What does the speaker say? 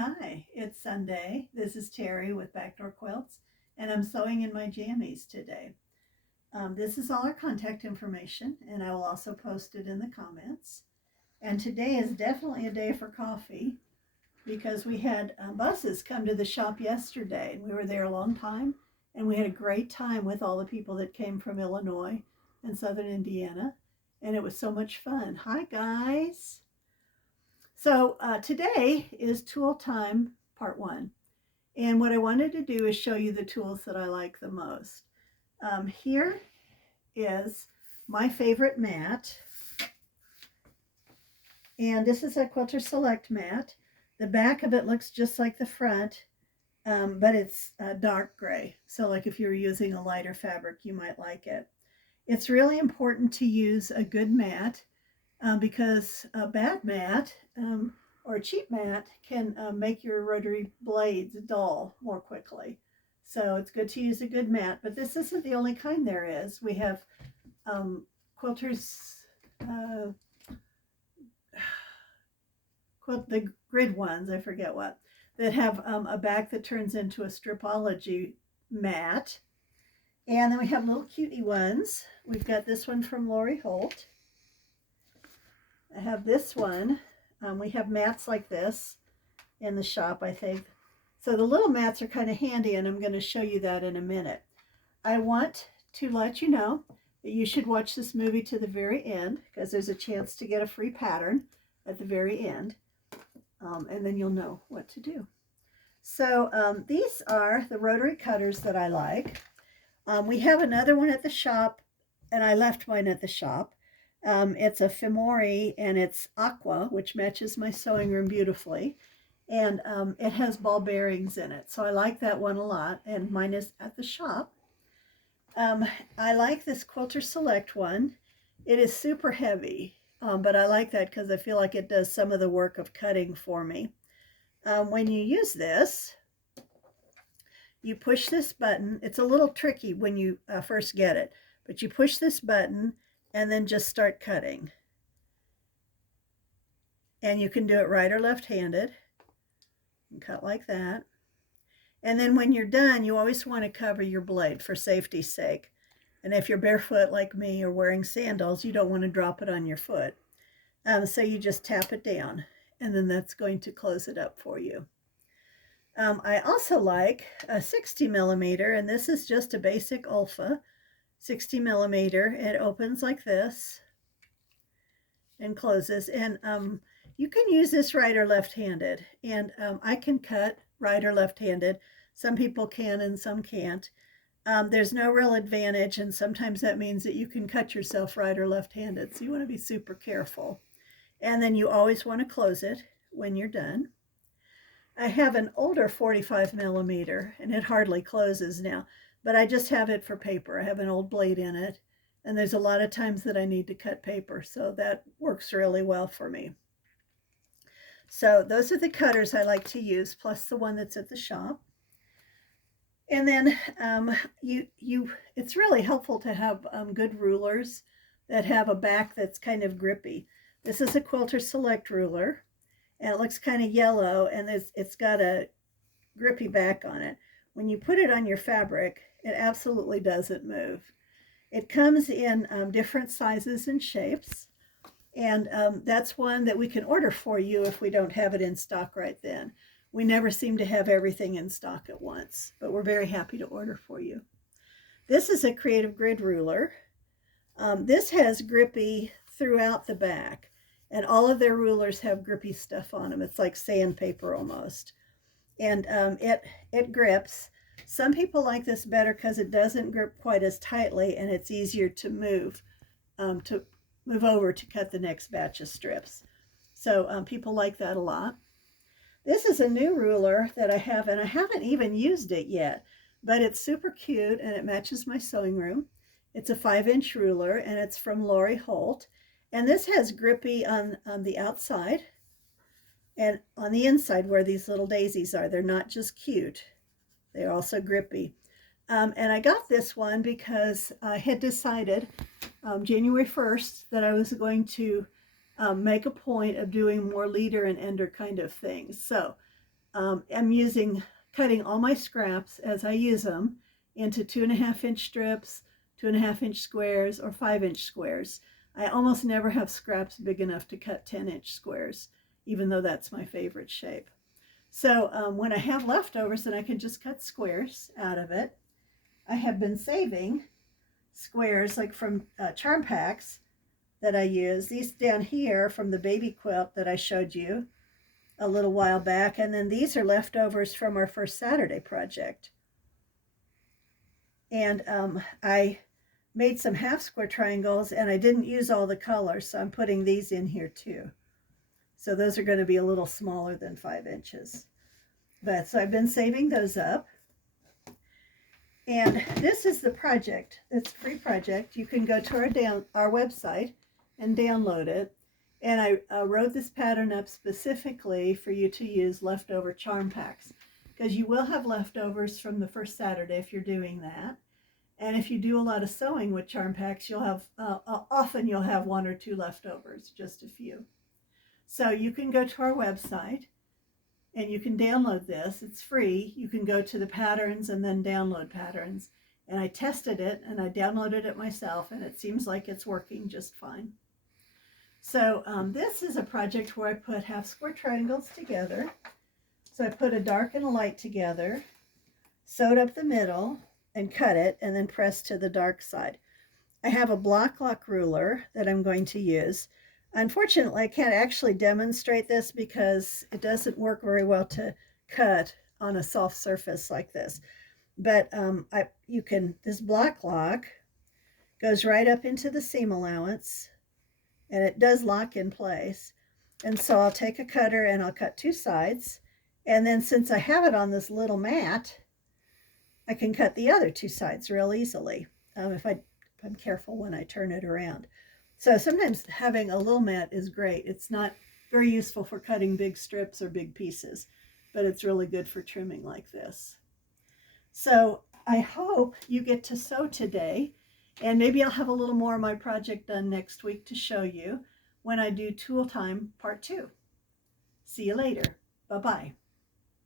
Hi, it's Sunday. This is Terry with Backdoor Quilts, and I'm sewing in my jammies today. This is all our contact information, and I will also post it in the comments. And today is definitely a day for coffee because we had buses come to the shop yesterday, and we were there a long time, and we had a great time with all the people that came from Illinois and Southern Indiana, and it was so much fun. Hi, guys. So today is Tool Time Part 1. And what I wanted to do is show you the tools that I like the most. Here is my favorite mat. And this is a Quilter Select mat. The back of it looks just like the front, but it's dark gray. So like if you were using a lighter fabric, you might like it. It's really important to use a good mat because a bad mat or a cheap mat can make your rotary blades dull more quickly. So it's good to use a good mat, but this isn't the only kind there is. We have quilters, the grid ones, I forget what, that have a back that turns into a stripology mat. And then we have little cutie ones. We've got this one from Lori Holt. I have this one. We have mats like this in the shop, I think. So the little mats are kind of handy, and I'm going to show you that in a minute. I want to let you know that you should watch this movie to the very end because there's a chance to get a free pattern at the very end, and then you'll know what to do. So these are the rotary cutters that I like. We have another one at the shop, and I left mine at the shop. It's a Femori, and it's aqua, which matches my sewing room beautifully. And it has ball bearings in it. So I like that one a lot, and mine is at the shop. I like this Quilter Select one. It is super heavy, but I like that because I feel like it does some of the work of cutting for me. When you use this, you push this button. It's a little tricky when you first get it, but you push this button and then just start cutting. And you can do it right or left-handed. Cut like that. And then when you're done, you always want to cover your blade for safety's sake. And if you're barefoot like me or wearing sandals, you don't want to drop it on your foot. So you just tap it down, and then that's going to close it up for you. I also like a 60 millimeter, and this is just a basic Ulfa 60 millimeter. It opens like this and closes, and you can use this right or left-handed, and I can cut right or left-handed. Some people can and some can't. There's no real advantage, and sometimes that means that you can cut yourself right or left-handed, so you want to be super careful. And then you always want to close it when you're done. I have an older 45 millimeter, and it hardly closes now, but I just have it for paper. I have an old blade in it, and there's a lot of times that I need to cut paper, so that works really well for me. So those are the cutters I like to use, plus the one that's at the shop. And then it's really helpful to have good rulers that have a back that's kind of grippy. This is a Quilter Select ruler, and it looks kind of yellow, and it's got a grippy back on it. When you put it on your fabric, it absolutely doesn't move. It comes in different sizes and shapes, and that's one that we can order for you if we don't have it in stock right then. We never seem to have everything in stock at once, but we're very happy to order for you. This is a Creative Grid ruler. This has grippy throughout the back, and all of their rulers have grippy stuff on them. It's like sandpaper almost, and it grips. Some people like this better because it doesn't grip quite as tightly, and it's easier to move over to cut the next batch of strips. So people like that a lot. This is a new ruler that I have, and I haven't even used it yet, but it's super cute, and it matches my sewing room. It's a 5-inch ruler, and it's from Lori Holt. And this has grippy on the outside and on the inside where these little daisies are. They're not just cute. They're also grippy. And I got this one because I had decided January 1st that I was going to make a point of doing more leader and ender kind of things. So I'm cutting all my scraps as I use them into 2.5-inch strips, 2.5-inch squares, or 5-inch squares. I almost never have scraps big enough to cut 10-inch squares, even though that's my favorite shape. So when I have leftovers, then I can just cut squares out of it. I have been saving squares like from charm packs that I use. These down here from the baby quilt that I showed you a little while back, and then these are leftovers from our first Saturday project. And I made some half square triangles, and I didn't use all the colors, so I'm putting these in here too. So those are going to be a little smaller than 5 inches. But so I've been saving those up. And this is the project. It's a free project. You can go to our website and download it. And I wrote this pattern up specifically for you to use leftover charm packs, because you will have leftovers from the first Saturday if you're doing that. And if you do a lot of sewing with charm packs, you'll have often you'll have 1 or 2 leftovers, just a few. So you can go to our website and you can download this. It's free. You can go to the patterns and then download patterns. And I tested it and I downloaded it myself, and it seems like it's working just fine. So this is a project where I put half square triangles together. So I put a dark and a light together, sewed up the middle, and cut it, and then pressed to the dark side. I have a block lock ruler that I'm going to use. Unfortunately, I can't actually demonstrate this because it doesn't work very well to cut on a soft surface like this. But this block lock goes right up into the seam allowance, and it does lock in place. And so I'll take a cutter and I'll cut 2 sides. And then since I have it on this little mat, I can cut the other 2 sides real easily if I'm careful when I turn it around. So sometimes having a little mat is great. It's not very useful for cutting big strips or big pieces, but it's really good for trimming like this. So I hope you get to sew today, and maybe I'll have a little more of my project done next week to show you when I do Tool Time Part 2. See you later. Bye-bye.